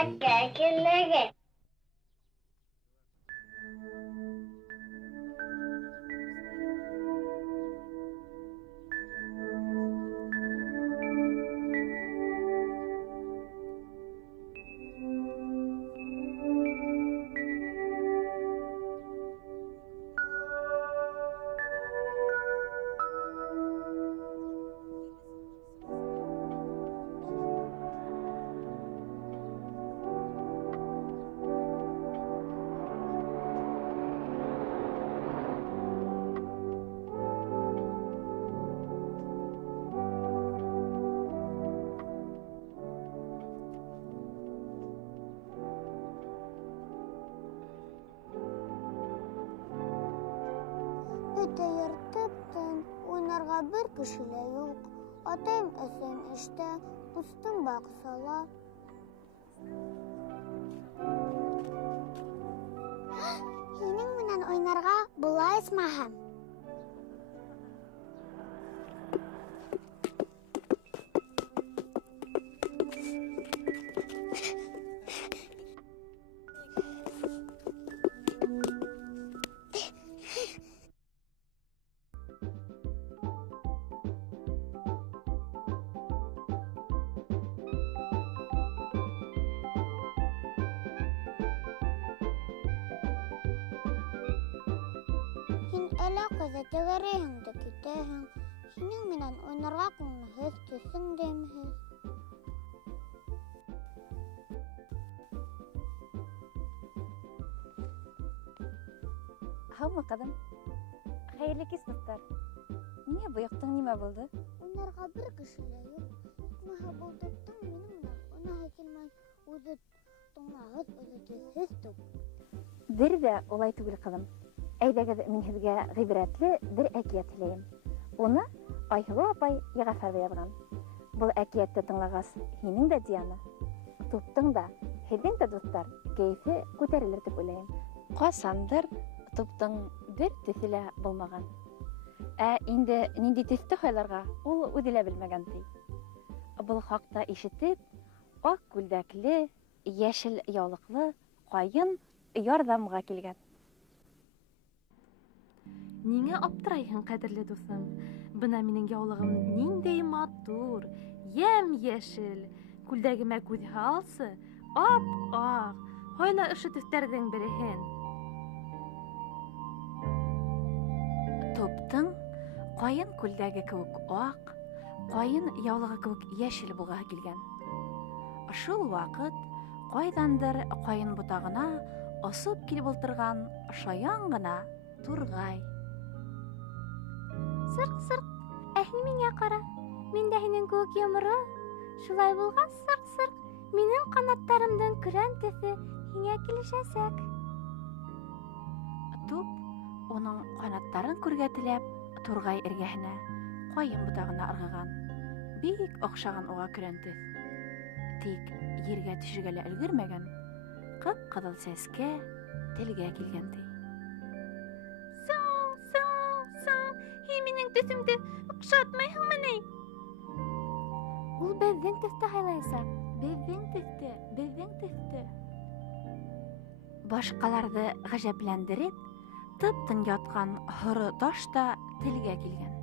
Күлдәккә килегез. Бөтәйер тып-тын, уйнарға бер кеше лә юк. Атайым әсәйем эштә, дустым баҡсала. Һинең менән уйнарға була исмаһам. Һин әллә ҡайҙа тәгәрәйһең дә китәһең. Һинең менән уйнарға күңелһеҙ, төҫөң дәмһеҙ. Һаумы, ҡыҙым. Хәйерле кис, дуҫтар. Ниңә буяҡтың, нимә булды? Уйнарға бер кеше лә юк. Итмәһә, был тоттоң минең менән уйнаһы килмәй, үҙе туңмағыҙ, үҙе төҫһөҙ түк. Бер ҙә улай түгел, ҡыҙым. Әйҙәгеҙ, мин һеҙгә ғибрәтле бер әкиәт һөйләйем. Уны Айһылыу апай Йәғәфәрҙә яҙған. Был әкиәтте тыңлағас, һинең дә, Диана, туптың да, һеҙҙең дә, дуҫтар, кәйефе күтәрелер тип уйлайым. Ҡасандыр туптың бер төҫө лә булмаған. Ә инде нинди төҫтө һайларға ул үҙе лә белмәгән, ти. Был хаҡта ишетеп, аҡ күлдәкле, йәшел яулыҡлы ҡайын ярҙамға килгән. Ниңә аптырайһың, ҡәҙерле дуҫым? Бына минең яулығым ниндәй матур, йәм-йәшел. Күлдәгемә күҙ һалсы, ап-аҡ. Һайла ошо төҫтәрҙең береһен. Туптың ҡайын күлдәге кеүек аҡ, ҡайын яулығы кеүек йәшел булғаһы килгән. Шул ваҡыт ҡайҙандыр ҡайын ботағына осоп килеп ултырған шаян ғына турғай. Сырҡ-сырҡ, ә һин миңә ҡара. Мин дә һинең кеүек йомро. Шулай булғас, сырҡ-сырҡ, минең ҡанаттарымдың көрән төҫө һиңә килешәсәк. Туп уның ҡанаттарын күргә теләп, турғай эргәһенә, ҡайын ботағына ырғыған. Бик оҡшаған уға көрән төҫ. Тик ергә төшөргә лә өлгөрмәгән, ҡып-ҡыҙыл сәскә телгә килгән, ти. Һин минең төҫөмдө оҡшатмайһыңмы ни? Ул беҙҙең төҫтө һайлаясаҡ. Беҙҙең төҫтө. Башҡаларҙы ғәжәпләндереп, тып-тын ятҡан һоро таш та телгә килгән.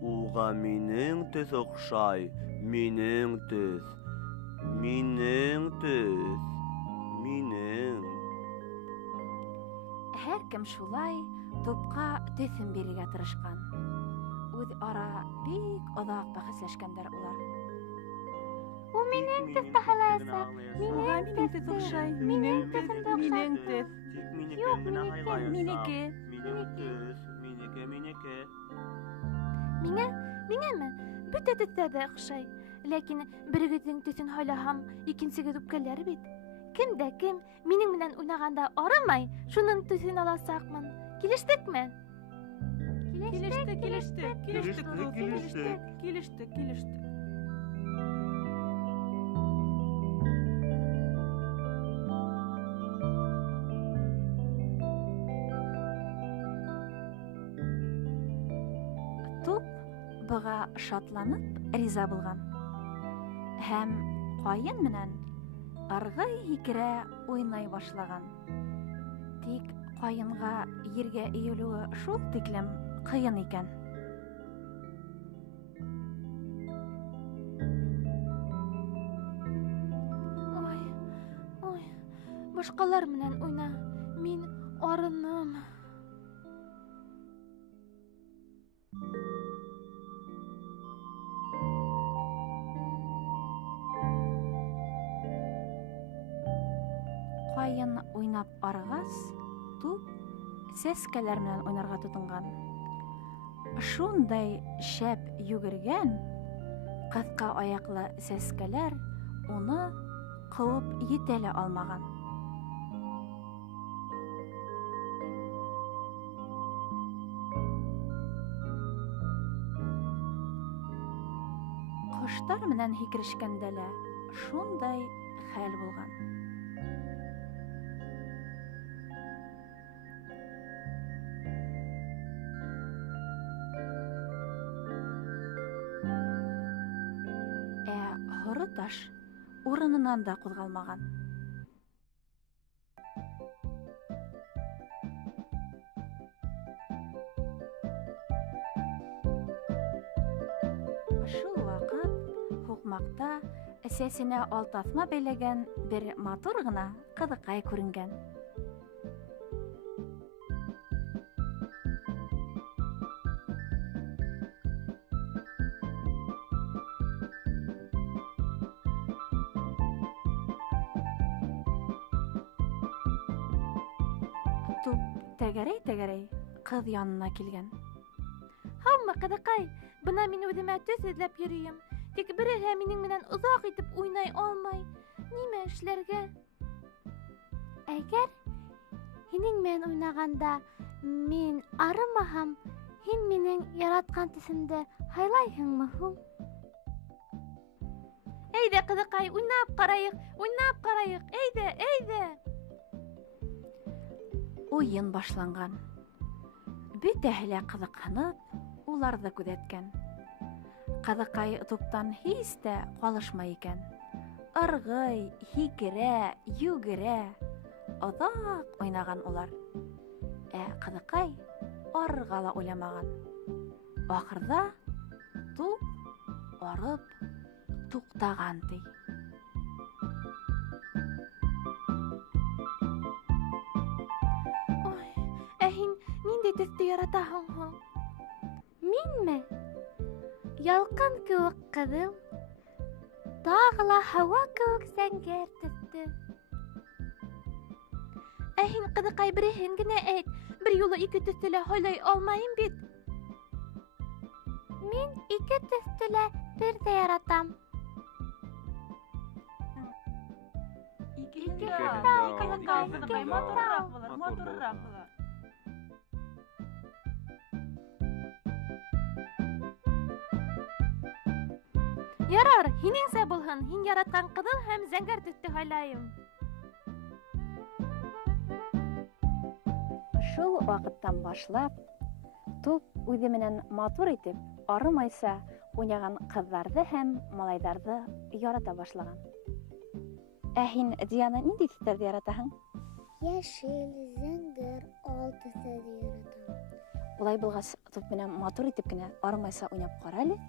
Уға минең төҫ оҡшай, минең төҫ. Минең төҫ. Минең. Һәр кем шулай тупҡа төҫөн бирергә тырышҡан. Үҙ ара бик оҙаҡ бәхәсләшкәндәр улар. Ул минең төҫтө һайлаясаҡ. Минең төҫ оҡшай, минең төҫөмдө минең оҡшай. төҫ. Тик минеке генә һайлайса. Минеке. Минең төҫ. Минеке. Миңәме? Бөтә төҫтәр ҙә оҡшай. Ләкин берегеҙҙең төҫөн һайлаһам, икенсегеҙ үпкәләр бит. Кем дә кем минең менән уйнағанда арамай, шуның төҫөн аласаҡмын. Килештекме? Килештек. Туп быға шатланып риза булған. Һәм ҡайын менән аргый һикерә уйнай башлаган. Тик каенга ергә иелүе шул тиклем кыен икән. Ой, башкалар менән уйна. Мин арыным. Кайын уйнап арыгас, туп сәскәләр менән уйнарга тотынган. Шундай шәп йөгергән, кыска аяклы сәскәләр уны куып җитәлә алмаган. Коштар менән һикерешкәндә лә шундай хәл булган. Һоры таш урынынан да кузгалмаган. Шул вакыт хукмакта әсәсенә алтасма бәйләгән бер матур гына кызыкай күренгән. Туп тәгәрәй кыз янына килгән. Һаумы, кызыкай, бына мин үземә төс эзләп йөрим. Тик берәү минең менән озак итеп уйнай алмай. Нимә эшләргә? Әгәр һинең менән уйнаганда мин арымаһам, һин минең яраткан төсемдә һайлайһыңмы һуң? Әйдә, кызыкай, уйнап карайык. Әйдә. Уен башланган. Бөтәһе лә кызыкһынып, уларҙы күҙәткән. Кызыкай туптан һис тә калышмай икән. Ыргый, һикерә, йүгерә. Оҙаҡ уйнаған улар. Кызыкай арырға ла уйламаған. Ахырҙа туп арып туҡтаған ти. Һин ниндәй төстө яратаһың һуң? Минме? Ялҡын кеүек ҡыҙыл, тағы ла һауа кеүек зәңгәр төҫтө. Һин, кызыкай, береһен генә әйт. Бер юлы ике төстө лә һайлай алмайым бит. Мин ике төҫтө лә берҙә яратам. Ярар, һинеңсә булһын. Һин яраткан ҡыҙыл һәм зәңгәр төҫтө һайлайым. Шул ваҡыттан башлап, туп үҙе менән матур итеп, арымайса уйнаған ҡыҙҙарҙы һәм малайҙарҙы ярата башлаған. Һин, Диана, ниндәй төҫтәрҙе яратаһың? Йәшел, зәңгәр, ал төҫтәрҙе яратам. Улай булғас, туп менән матур итеп кенә арымайса уйнап ҡара әле.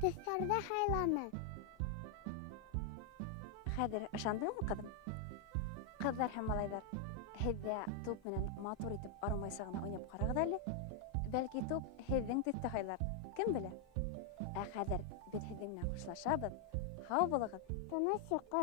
Төҫтәрҙе һайланы. Хәҙер ышандыңмы, ҡыҙым? Ҡыҙҙар һәм малайҙар, һеҙ ҙә туп менән матур итеп арымайса ғына уйнап ҡарағыҙ әле. Бәлки туп һеҙҙең төҫтө һайлар, кем белә? Хәҙер беҙ һеҙҙең менән хушлашабыҙ. Һау булығыҙ. Тыныс йоҡо.